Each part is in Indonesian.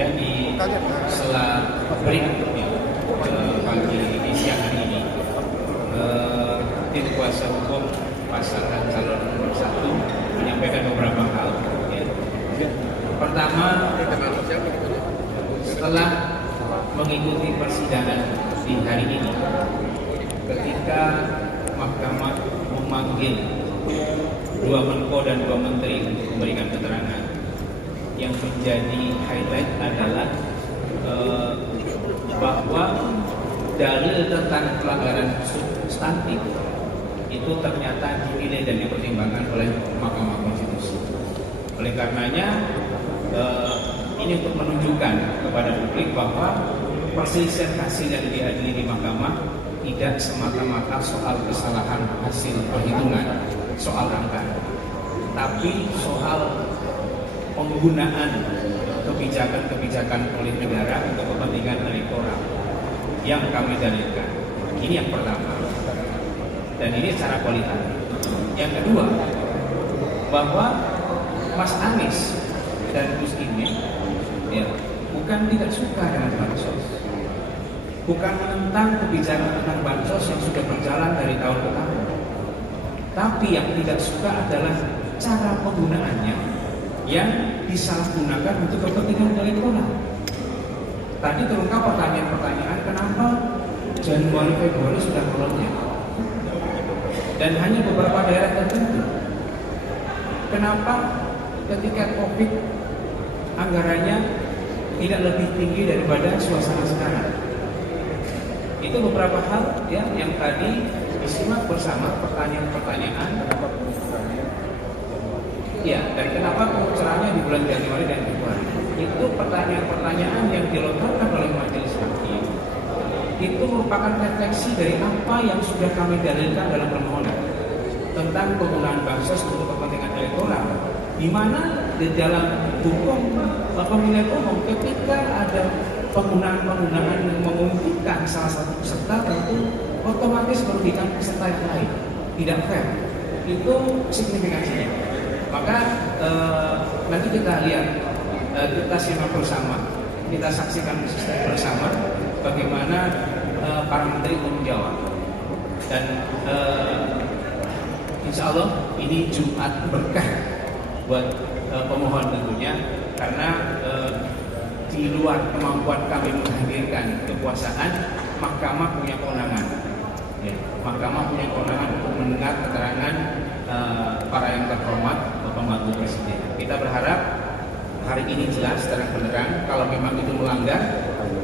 ya di sela break ya, pagi di siang hari ini tim kuasa hukum pasangan calon nomor 1 menyampaikan beberapa hal ya. Pertama, setelah mengikuti persidangan di hari ini, ketika Mahkamah memanggil 2 Menko dan 2 Menteri untuk memberikan keterangan, yang menjadi highlight adalah bahwa dalil tentang pelanggaran substantif itu ternyata dinilai dan dipertimbangkan oleh Mahkamah Konstitusi. Oleh karenanya ini untuk menunjukkan kepada publik bahwa perselisihan hasil yang diadili di mahkamah tidak semata-mata soal kesalahan hasil perhitungan, soal angka, tapi soal penggunaan kebijakan-kebijakan oleh negara untuk kepentingan elektoral yang kami dalilkan. Ini yang pertama, dan ini secara kualitatif. Yang kedua, bahwa Mas Anies dan Gus Imin ya, bukan tidak suka dengan bansos, bukan menentang kebijakan tentang bansos yang sudah berjalan dari tahun ke tahun, tapi yang tidak suka adalah cara penggunaannya yang disalahgunakan untuk kepentingan elektoral. Tadi terungkap pertanyaan-pertanyaan, kenapa Januari Februari sudah melonjak dan hanya beberapa daerah tertentu. Kenapa ketika COVID anggarannya tidak lebih tinggi daripada suasana sekarang? Itu beberapa hal ya yang tadi disimak bersama, pertanyaan-pertanyaan. Ya, dan kenapa pengucarannya di bulan Januari dan Februari? Itu pertanyaan-pertanyaan yang dilontarkan oleh majelis hakim. Itu merupakan refleksi dari apa yang sudah kami dalilkan dalam permohonan tentang penggunaan bansos untuk kepentingan elektoral, di mana di dalam hukum pemilihan umum ketika ada penggunaan yang menguntungkan salah satu peserta, tentu otomatis merugikan peserta yang lain, tidak fair. Itu signifikansinya. Maka nanti kita lihat, kita simak bersama, kita saksikan bersama bagaimana para menteri menjawab. Dan insya Allah ini Jumat berkah buat pemohon tentunya, karena di luar kemampuan kami menghadirkan kekuasaan, mahkamah punya kewenangan. Ya, mahkamah punya kewenangan untuk mendengar keterangan para yang terhormat pembantu presiden. Kita berharap hari ini jelas terang benderang, kalau memang itu melanggar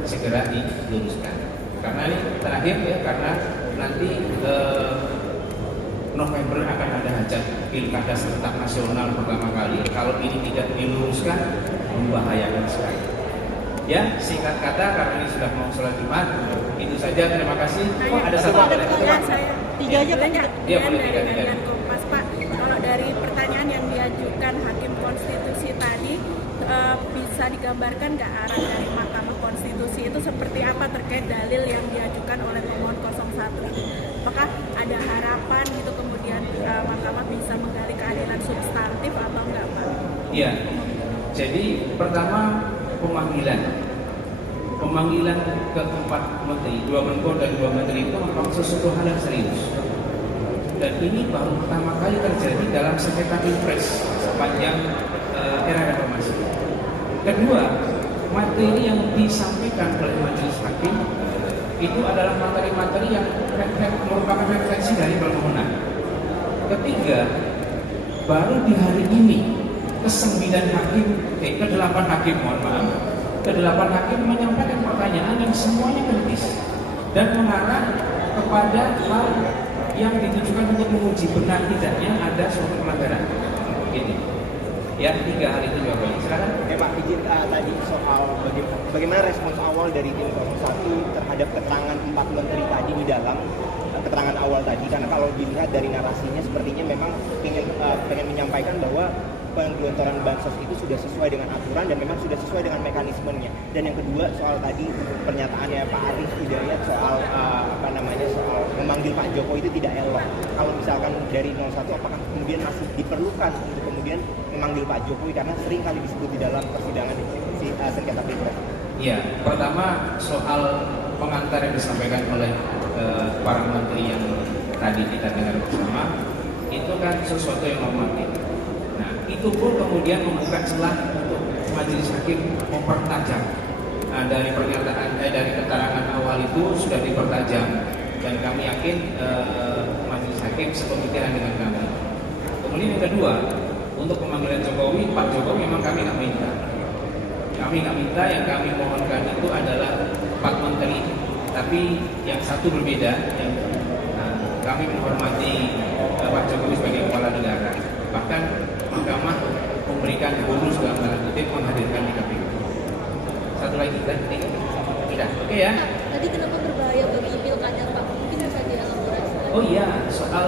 segera diluruskan. Karena ini terakhir ya, karena nanti November akan ada hajat pilkada serentak nasional pertama kali. Kalau ini tidak diluruskan, membahayakan sekali. Ya, singkat kata, karena ini sudah mau sholat Jumat, itu saja. Terima kasih. Oh, ada satu pertanyaan saya. Tiga aja Pak. Iya, boleh tiga. Kompas Pak, kalau dari pertanyaan yang diajukan Hakim Konstitusi tadi, bisa digambarkan nggak arah dari Mahkamah Konstitusi itu seperti apa terkait dalil yang diajukan oleh pemohon 01 itu? Apakah ada harapan gitu kemudian Mahkamah bisa menggali keadilan substantif atau enggak Pak? Iya, jadi pertama pemanggilan ke 4 menteri, 2 Menko dan 2 Menteri itu memang sesuatu hal yang serius. Dan ini baru pertama kali terjadi dalam sengketa pilpres sepanjang era reformasi. Kedua, materi yang disampaikan oleh majelis hakim itu adalah materi-materi yang merupakan refleksi dari permohonan. Ketiga, baru di hari ini ke-9 hakim, ke-8 hakim, mohon maaf, ke-8 hakim menyampaikan pertanyaan yang semuanya kritis dan mengarah kepada hal yang ditujukan untuk menguji benar tidaknya ada suatu pelanggaran. Ini ya, 3 hal itu jawabannya. Silakan. Oke Pak, izin tadi soal bagaimana respons awal dari tim 01 terhadap keterangan 4 menteri tadi di dalam keterangan awal tadi, karena kalau dilihat dari narasinya sepertinya memang pengen menyampaikan bahwa penggelontoran bansos itu sudah sesuai dengan aturan dan memang sudah sesuai dengan mekanismenya. Dan yang kedua soal tadi pernyataannya Pak Arief Hidayat soal soal memanggil Pak Jokowi itu tidak elok. Kalau misalkan dari 01, apakah kemudian masih diperlukan untuk kemudian memanggil Pak Jokowi, karena sering kali disebut di dalam persidangan sengketa pilpres? Ya, pertama soal pengantar yang disampaikan oleh para menteri yang tadi kita dengar bersama, itu kan sesuatu yang normatif. Nah, itu pun kemudian membuka celah untuk majelis hakim mempertajam. Nah, dari pernyataan dari keterangan awal itu sudah dipertajam, dan kami yakin majelis hakim sepemikiran dengan kami. Kemudian yang kedua, untuk pemanggilan Jokowi, Pak Jokowi memang kami nggak minta. Kami nggak minta, yang kami mohonkan itu adalah 4 menteri, tapi yang satu berbeda. Kami menghormati Pak Jokowi sebagai kepala negara. Bahkan Mahkamah memberikan bonus dalam tanda kutip menghadirkan di KPU. Satu lagi, tidak, oke ya. Tadi kenapa berbahaya bagi pilkada Pak? Mungkin bisa dielaborasi. Oh iya, soal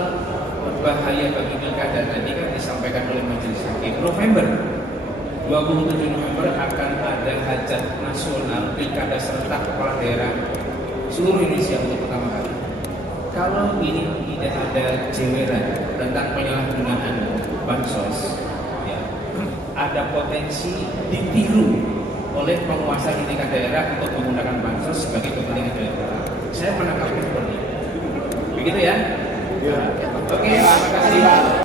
berbahaya bagi pilkada tadi kan disampaikan oleh majelis hakim. 27 November akan ada hajat nasional pilkada serentak kepala daerah seluruh Indonesia untuk pertama kali. Kalau ini tidak ada jeweran tentang penyalahgunaan bansos, ya, ada potensi ditiru oleh penguasa di tingkat daerah untuk menggunakan bansos sebagai kepentingan daerah. Saya menangkapnya seperti itu. Begitu ya? Oke, terima kasih.